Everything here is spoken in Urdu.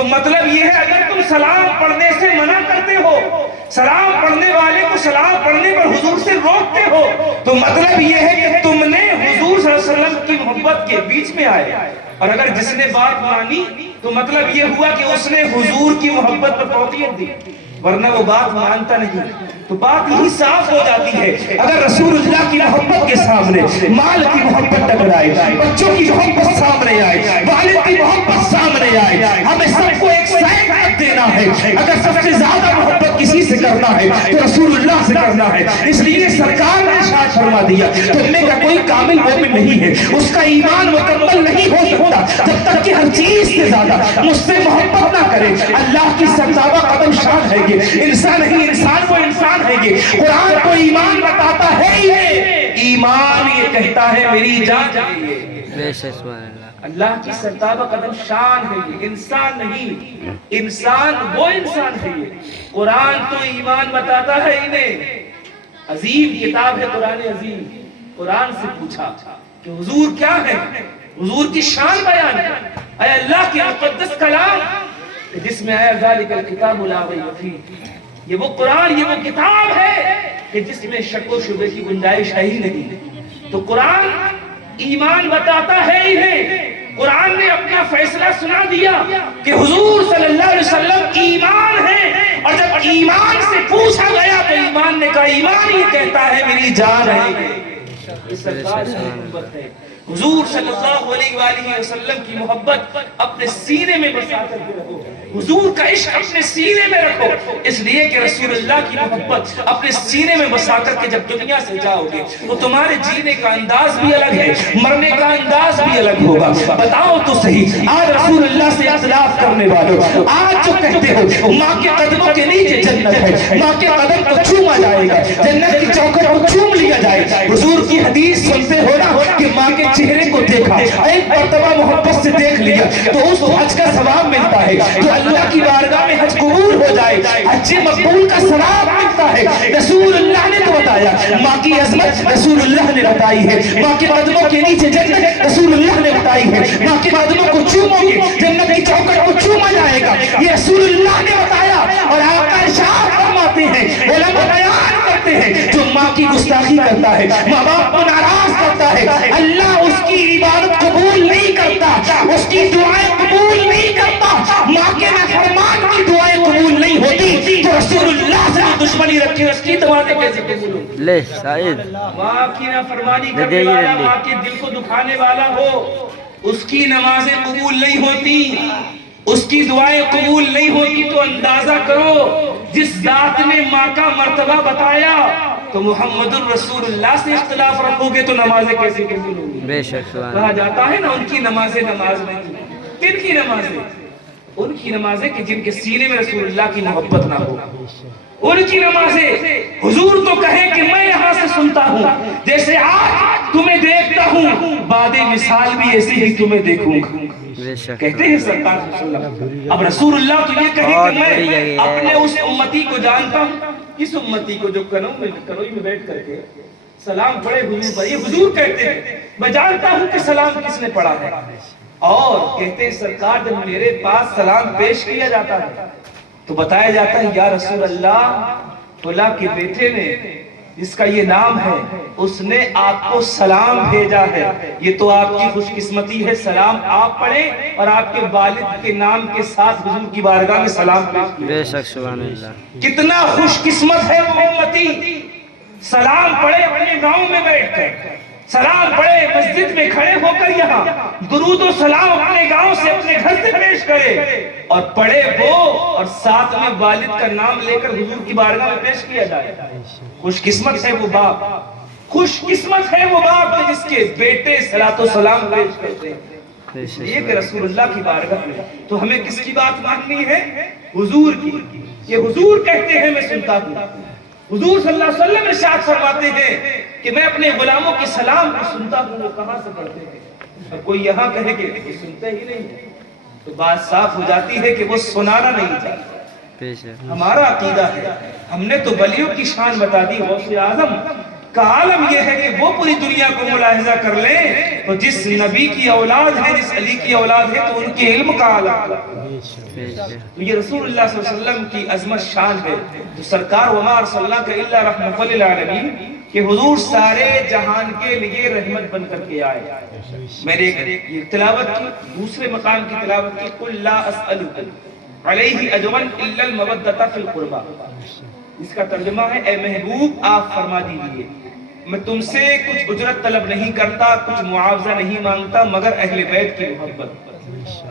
تو مطلب یہ ہے اگر تم سلام پڑھنے سے منع کرتے ہو، سلام پڑھنے والے کو سلام پڑھنے پر حضور سے روکتے ہو، تو مطلب یہ ہے کہ تم نے حضور صلی اللہ علیہ وسلم کی محبت کے بیچ میں آئے. اور اگر جس نے بات مانی تو مطلب یہ ہوا کہ اس نے حضور کی محبت پر توقیت دی، ورنہ وہ بات مانتا نہیں. تو بات یہی صاف ہو جاتی ہے اگر رسول اللہ کی محبت کے سامنے مال کی محبت ٹکرائے، بچوں کی محبت سامنے آئے، والد کی محبت سامنے آئے، ہمیں سب کو ایک سائن رکھ دینا ہے. اگر سب سے زیادہ محبت کسی سے کرنا ہے تو رسول اللہ سے کرنا ہے. اس لیے سرکار نے ارشاد فرما دیا تم میں کا کوئی کامل مومن نہیں ہے، اس کا ایمان مکمل نہیں ہو سکتا جب تک کہ ہر چیز سے زیادہ مجھ سے محبت نہ کرے. اللہ کی سرتابہ قدم شان ہے یہ، انسان نہیں انسان کو انسان ہے یہ. قرآن کو ایمان بتاتا ہے یہ، ایمان یہ کہتا ہے میری جان ہے. اللہ کی سرتابہ قدم شان ہے یہ، انسان نہیں. انسان وہ انسان ہے یہ. قرآن تو ایمان بتاتا ہے انہیں. عظیم کتاب ہے قرآن عظیم. قرآن سے پوچھا کہ حضور کیا ہے، حضور کی شان بیان ہے. اے اللہ کے مقدس کلام جس میں آیا ذالک الکتاب لا ریب فیہ، یہ وہ قرآن، یہ وہ کتاب ہے کہ جس میں شک و شبہ کی گنجائش ہے ہی نہیں. تو قرآن ایمان بتاتا ہے انہیں. قرآن نے اپنا فیصلہ سنا دیا کہ حضور صلی اللہ علیہ وسلم ایمان ہے. اور جب ایمان سے پوچھا گیا تو ایمان نے کہا ایمان یہ کہتا ہے میری جان ہے. حضور صلی اللہ علیہ وآلہ وسلم کی محبت اپنے سینے میں بسا کر کے رکھو، حضور کا عشق اپنے سینے میں رکھو. اس لیے کہ رسول اللہ کی محبت اپنے سینے میں بسا کر کے جب دنیا سے جاؤ گے تو تمہارے جینے کا انداز بھی الگ ہے، مرنے کا انداز بھی الگ ہوگا. بتاؤ تو صحیح، آج رسول اللہ سے اختلاف کرنے والوں آج جو کہتے ہو ماں کے قدموں کے نیچے جنت ہے، ماں کے قدم کو چوما جائے گا، جنت کی چوکھٹ کو چوم لیا جائے گا. حضور کی حدیث سنتے ہو نا کہ ماں کے چہرے کو دیکھا، ایک مرتبہ محبت سے دیکھ لیا تو اس حج کا ثواب ملتا ہے. جو اللہ کی بارگاہ میں حج قبول ہو جائے حج مقبول کا ثواب ملتا ہے. رسول اللہ نے تو بتایا، ماں کی عظمت رسول اللہ نے بتائی ہے. ماں کے قدموں کے نیچے جنت رسول اللہ نے بتائی ہے. ماں کے قدموں کو چومو گے جنت کی چوکھٹ کو چوما جائے گا، یہ رسول اللہ نے بتایا. اور آقا ارشاد فرماتے ہیں، علماء بیان کرتے ہیں جو ماں کی گستاخی کرتا ہے، ماں باپ کو ناراض کرتا ہے، اللہ اس کی عبادت قبول نہیں کرتا، اس کی دعائیں قبول نہیں کرتا. ماں کے نافرمان کی دعائیں قبول نہیں ہوتی تو رسول اللہ سے دشمنی رکھے اس کی دعائیں کیسے قبول ہوگی؟ لے شاید ماں کی نافرمانی کرنے والا، ماں کے دل کو دکھانے والا ہو، اس کی نمازیں قبول نہیں ہوتی، اس کی دعائیں قبول نہیں ہوتی. تو اندازہ کرو جس ذات نے ماں کا مرتبہ بتایا تو محمد الرسول اللہ سے اختلاف رکھو گے تو نمازیں کیسے قبول ہوں گی؟ بے شک کہا جاتا ہے نا ان کی نمازیں نماز نہیں. کن کی نمازیں؟ ان کی نمازیں کہ جن کے سینے میں رسول اللہ کی محبت نہ ہو. ان کی نمازیں حضور تو کہیں کہ میں یہاں سے سنتا ہوں جیسے آج تمہیں دیکھتا ہوں، بعد مثال بھی ایسی ہی تمہیں دیکھوں گا. کہتے ہیں سرکار صلی اللہ علیہ وسلم. اب رسول اللہ تو یہ کہے کہ میں اپنے اس امتی کو جانتا ہوں، اس امتی کو جو کنوئی میں بیٹھ کر کے سلام پڑھے حضور پر، یہ حضور کہتے ہیں میں جانتا ہوں کہ سلام کس نے پڑھا ہے. اور کہتے ہیں سرکار جب میرے پاس سلام پیش کیا جاتا ہے تو بتایا جاتا ہے یا رسول اللہ فلاں کے بیٹے نے جس کا یہ نام ہے اس نے آپ کو سلام بھیجا ہے. یہ تو آپ کی خوش قسمتی ہے، سلام آپ پڑھیں اور آپ کے والد کے نام کے ساتھ حضور کی بارگاہ میں سلام پیش کیا. بے شک سبحان اللہ. کتنا خوش قسمت ہے وہ امتی. سلام پڑھے اپنے گاؤں میں بیٹھ کر، سلام پڑھے مسجد میں کھڑے ہو کر، یہاں درود و سلام اپنے گاؤں سے اپنے گھر سے پیش کرے اور پڑھے وہ اور ساتھ میں والد کا نام لے کر حضور کی بارگاہ میں پیش کیا جائے. خوش قسمت ہے وہ باپ، خوش قسمت ہے وہ باپ جس کے بیٹے صلاۃ و سلام پیش کرتے ہیں. اس لیے کہ رسول اللہ کی بارگاہ میں تو ہمیں کس کی بات ماننی ہے؟ حضور کی. یہ حضور کہتے ہیں میں سنتا ہوں. حضور صلی اللہ علیہ وسلم ارشاد فرماتے ہیں کہ میں اپنے غلاموں کے سلام کو سنتا ہوں، وہ کہاں سے پڑھتے ہیں. اور کوئی یہاں کہے کہ وہ سنتے ہی نہیں تو بات صاف ہو جاتی ہے کہ وہ سنانا نہیں چاہتے. ہمارا عقیدہ ہے، ہم نے تو ولیوں کی شان بتا دی، غوث اعظم کا عالم یہ ہے کہ وہ پوری دنیا کو ملاحظہ کر لیں تو جس نبی کی اولاد ہے، جس علی کی اولاد ہے، تو ان کے علم کا عالم. تو یہ رسول اللہ صلی اللہ علیہ وسلم کی عظمت شان ہے. تو سرکار وما ارسلناک الا رحمۃ للعالمین کہ حضور سارے جہان کے لیے رحمت بن کر کے آئے. میں نے یہ تلاوت کی، دوسرے مقام کی تلاوت کی، قل لا اسألک علیہ اجرا الا المودۃ فی القربى. اس کا ترجمہ ہے اے محبوب آپ فرما دیجئے میں تم سے کچھ اجرت طلب نہیں کرتا، کچھ معاوضہ نہیں مانگتا مگر اہل بیت کی محبت.